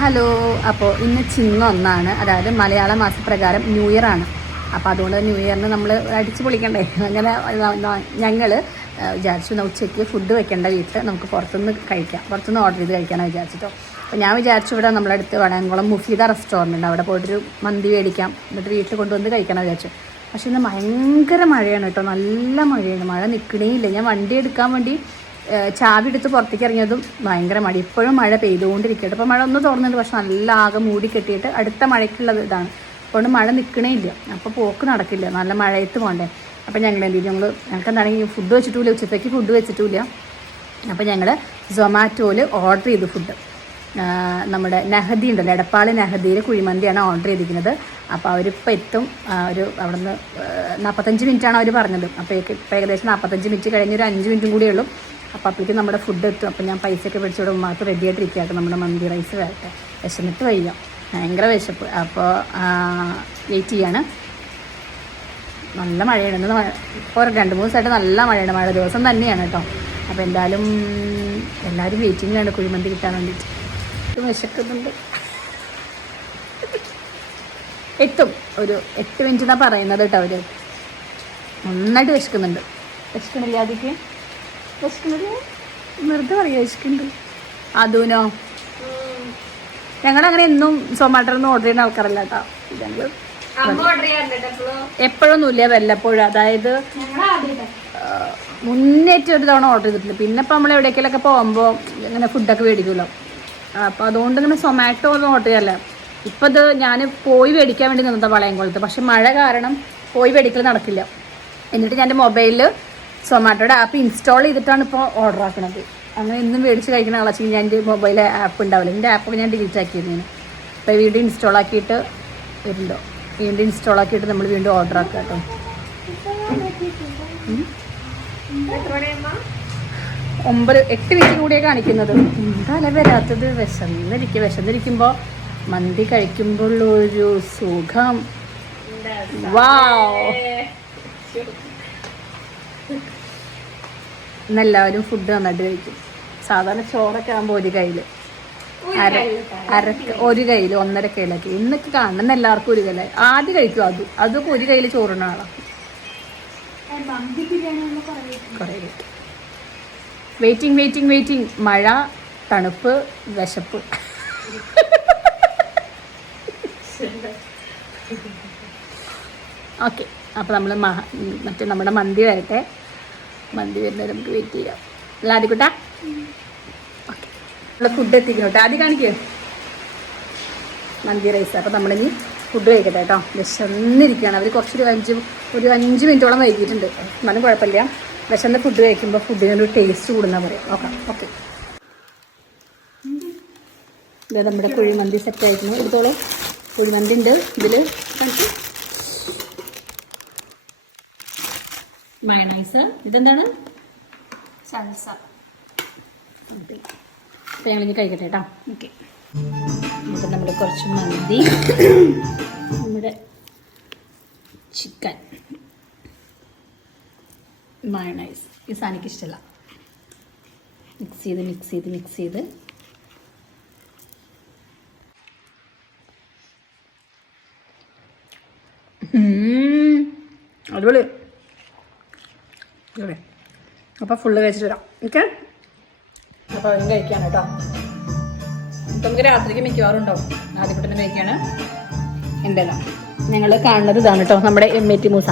Hello അപ്പോൾ ഇന്ന് ചിങ്ങ ഒന്നാണ്. അതായത് മലയാള മാസപ്രകാരം ന്യൂ ഇയർ ആണ്. അപ്പോൾ അതുകൊണ്ട് ന്യൂ ഇയറിന് നമ്മൾ അടിച്ചു പൊളിക്കണ്ടേ? അങ്ങനെ ഞങ്ങൾ വിചാരിച്ചു "എന്നാ ഉച്ചയ്ക്ക് ഫുഡ് വെക്കേണ്ട വീട്ടിൽ നമുക്ക് പുറത്തുനിന്ന് കഴിക്കാം. പുറത്തുനിന്ന് ഓർഡർ ചെയ്ത് കഴിക്കാനാണ് വിചാരിച്ചിട്ടോ. അപ്പോൾ ഞാൻ വിചാരിച്ചു ഇവിടെ നമ്മുടെ അടുത്ത് വടയംകുളം മുഫീദ റെസ്റ്റോറന്റ് ഉണ്ട് അവിടെ പോയിട്ടൊരു മന്തി മേടിക്കാം. എന്നിട്ട് വീട്ടിൽ കൊണ്ടുവന്ന് കഴിക്കണം വിചാരിച്ചു. പക്ഷേ ഇന്ന് ഭയങ്കര മഴയാണ് കേട്ടോ. നല്ല മഴയാണ്. മഴ നിൽക്കണേ ഇല്ല ഞാൻ വണ്ടി എടുക്കാൻ വേണ്ടി ചാവി എടുത്ത് പുറത്തേക്ക് ഇറങ്ങിയതും ഭയങ്കര മഴ ഇപ്പോഴും മഴ പെയ്തുകൊണ്ടിരിക്കട്ടെ അപ്പോൾ മഴ ഒന്ന് തുറന്നുണ്ട് പക്ഷെ നല്ല ആകെ മൂടി കെട്ടിയിട്ട് അടുത്ത മഴയ്ക്കുള്ളത് ഇതാണ്. അതുകൊണ്ട് മഴ നിൽക്കണേ ഇല്ല അപ്പോൾ പോക്ക് നടക്കില്ല. നല്ല മഴയത്ത് പോകണ്ടേ അപ്പോൾ ഞങ്ങൾ എന്ത് ഞങ്ങൾ ഞങ്ങൾക്ക് എന്താണെങ്കിൽ ഫുഡ് വെച്ചിട്ടില്ല ഉച്ചത്തേക്ക് ഫുഡ് വെച്ചിട്ടില്ല അപ്പോൾ ഞങ്ങൾ സൊമാറ്റോയിൽ ഓർഡർ ചെയ്തു ഫുഡ് നമ്മുടെ നഹദി ഉണ്ടല്ലോ. എടപ്പാളി നഹദിയിൽ കുഴിമന്തിയാണ് ഓർഡർ ചെയ്തിരിക്കുന്നത്. അപ്പോൾ അവരിപ്പോൾ എത്തും. ഒരു അവിടുന്ന് നാൽപ്പത്തഞ്ച് മിനിറ്റാണ് അവർ പറഞ്ഞത്. അപ്പോൾ ഇപ്പോൾ ഏകദേശം നാൽപ്പത്തഞ്ച് മിനിറ്റ് കഴിഞ്ഞ് ഒരു അഞ്ച് മിനിറ്റും കൂടിയേ ഉള്ളൂ. അപ്പോൾ അപ്പോഴേക്കും നമ്മുടെ ഫുഡ് എത്തും. അപ്പോൾ ഞാൻ പൈസയൊക്കെ പിടിച്ചിവിടെ ഉമ്മാക്ക് റെഡി ആയിട്ടിരിക്കുകയാട്ടോ നമ്മുടെ മന്തി റൈസ് വരട്ടെ. വിശന്നിട്ട് വയ്യ. ഭയങ്കര വിശപ്പ്. അപ്പോൾ വെയിറ്റ് ചെയ്യാണ്. നല്ല മഴയാണ്. ഇന്ന് ഇപ്പോൾ രണ്ട് മൂന്ന് ദിവസമായിട്ട് നല്ല മഴയാണ്. മഴ ദിവസം തന്നെയാണ് കേട്ടോ. അപ്പോൾ എന്തായാലും എല്ലാവരും വെയിറ്റിങ്ങിലാണ് കുഴിമന്തി കിട്ടാൻ വേണ്ടിയിട്ട്. വിശക്കുന്നുണ്ട്. എത്തും. ഒരു എട്ട് മിനിറ്റ് എന്നാണ് പറയുന്നത് കേട്ടോ അവർ നന്നായിട്ട് വിശക്കുന്നുണ്ട്. വിശക്കണില്ല അതിക്ക് വിശക്കണില്ല വെറുതെ പറയുക വിശക്കുന്നുണ്ട് അതൂനോ. ഞങ്ങളങ്ങനെ എന്നും സൊമാറ്റോയിൽ നിന്ന് ഓർഡർ ചെയ്യുന്ന ആൾക്കാരല്ല കേട്ടോ. ഞങ്ങൾ എപ്പോഴൊന്നുമില്ല വല്ലപ്പോഴും. അതായത് ഞങ്ങൾ മുന്നേറ്റം ഒരു തവണ ഓർഡർ ചെയ്തിട്ടില്ല. പിന്നെ ഇപ്പം നമ്മൾ എവിടേക്കെങ്കിലൊക്കെ പോകുമ്പോൾ ഇങ്ങനെ ഫുഡൊക്കെ മേടിക്കുമല്ലോ. അപ്പോൾ അതുകൊണ്ട് ഇങ്ങനെ സൊമാറ്റോ ഒന്നും ഓർഡർ ചെയ്യാറില്ല. ഇപ്പം ഇത് ഞാൻ പോയി മേടിക്കാൻ വേണ്ടി നിന്നത് വളയംകുളത്ത് പക്ഷെ മഴ കാരണം പോയി മേടിക്കൽ നടക്കില്ല. എന്നിട്ട് ഞാൻ എന്റെ മൊബൈലിൽ സൊമാറ്റോയുടെ ആപ്പ് ഇൻസ്റ്റാൾ ചെയ്തിട്ടാണ് ഇപ്പോൾ ഓർഡർ ആക്കുന്നത് അങ്ങനെ ഇന്നും മേടിച്ച് കഴിക്കുന്ന ആളാച്ചെങ്കിൽ ഞാൻ എന്റെ മൊബൈലിലെ ആപ്പ് ഉണ്ടാവില്ല എന്റെ ആപ്പ് ഞാൻ ഡിലീറ്റ് ആക്കിയിരുന്നു അപ്പോൾ വീണ്ടും ഇൻസ്റ്റാൾ ആക്കിയിട്ട് വരുന്നുണ്ടോ. വീണ്ടും ഇൻസ്റ്റാൾ ആക്കിയിട്ട് നമ്മൾ വീണ്ടും ഓർഡർ ആക്കുക കേട്ടോ. ഒമ്പത് എട്ട് മിനിറ്റ് കൂടിയാണ് കാണിക്കുന്നത്. എന്തായാലും വരാത്തത്? വിശന്നിരിക്കുക വിശന്നിരിക്കുമ്പോൾ മന്തി കഴിക്കുമ്പോൾ ഒരു സുഖം. വാവ് ഇന്നെല്ലാവരും ഫുഡ് നന്നായിട്ട് കഴിക്കും. സാധാരണ ചോറൊക്കെ ആകുമ്പോൾ ഒരു കയ്യിൽ അര അരക്ക് ഒരു കയ്യിൽ ഒന്നര കയ്യിലൊക്കെ. ഇന്നൊക്കെ കാണുന്ന എല്ലാവർക്കും ഒരു കയ്യിലായി ആദ്യം കഴിക്കും അത്. അതൊക്കെ ഒരു കയ്യിൽ ചോറുന്ന ആളാണ് കുറേ കഴിക്കും വെയിറ്റിംഗ് വെയിറ്റിംഗ് വെയിറ്റിംഗ് മഴ തണുപ്പ് വിശപ്പ്. ഓക്കെ. അപ്പോൾ നമ്മൾ മറ്റേ നമ്മുടെ മന്തി വരട്ടെ. മന്തി വരുന്നത് നമുക്ക് വെയിറ്റ് ചെയ്യാം. അല്ല ആദ്യ ഓക്കെ നമ്മളെ ഫുഡ് എത്തിക്കണം കേട്ടോ ആദ്യം കാണിക്കേ. മന്തി റൈസ് അപ്പോൾ നമ്മളിനി ഫുഡ് കഴിക്കട്ടെ കേട്ടോ. വിശന്നിരിക്കുകയാണ്. അവർ കുറച്ചൊരു അഞ്ച് ഒരു അഞ്ച് മിനിറ്റോളം വൈകിയിട്ടുണ്ട്. എന്നാലും കുഴപ്പമില്ല. വിശന്ന് ഫുഡ് കഴിക്കുമ്പോൾ ഫുഡിനൊരു ടേസ്റ്റ് കൂടുന്ന പറയാം. ഓക്കെ ഓക്കെ ഇത് നമ്മുടെ കുഴിമന്തി സെറ്റ് ആയിരുന്നു എടുത്തോളൂ. കുഴിമന്തി ഉണ്ട്. ഇതിൽ കാണിച്ചു മയണൈസ് ഇതെന്താണ്? സൽസ അപ്പം ഞങ്ങളിനി കഴിക്കട്ടെ കേട്ടോ. ഓക്കെ. നമ്മുടെ കുറച്ച് മന്തി. നമ്മുടെ ചിക്കൻ. മയണൈസ് ഈ സാധനം എനിക്ക് ഇഷ്ടമല്ല മിക്സ് ചെയ്ത് മിക്സ് ചെയ്ത് മിക്സ് ചെയ്ത്. അടിപൊളി. അടിപൊളി അപ്പോൾ ഫുള്ള് കഴിച്ചിട്ട് വരാം. ഓക്കെ അപ്പോൾ അതും കഴിക്കാണ് കേട്ടോ നമുക്ക് രാത്രിക്ക് മിക്കവാറും ഉണ്ടാവും. ആദ്യം തന്നെ കഴിക്കാണ്. എന്തെല്ലാം? ഞങ്ങൾ കാണുന്നത് ഇതാണ് കേട്ടോ നമ്മുടെ M A T Moosa.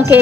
Okay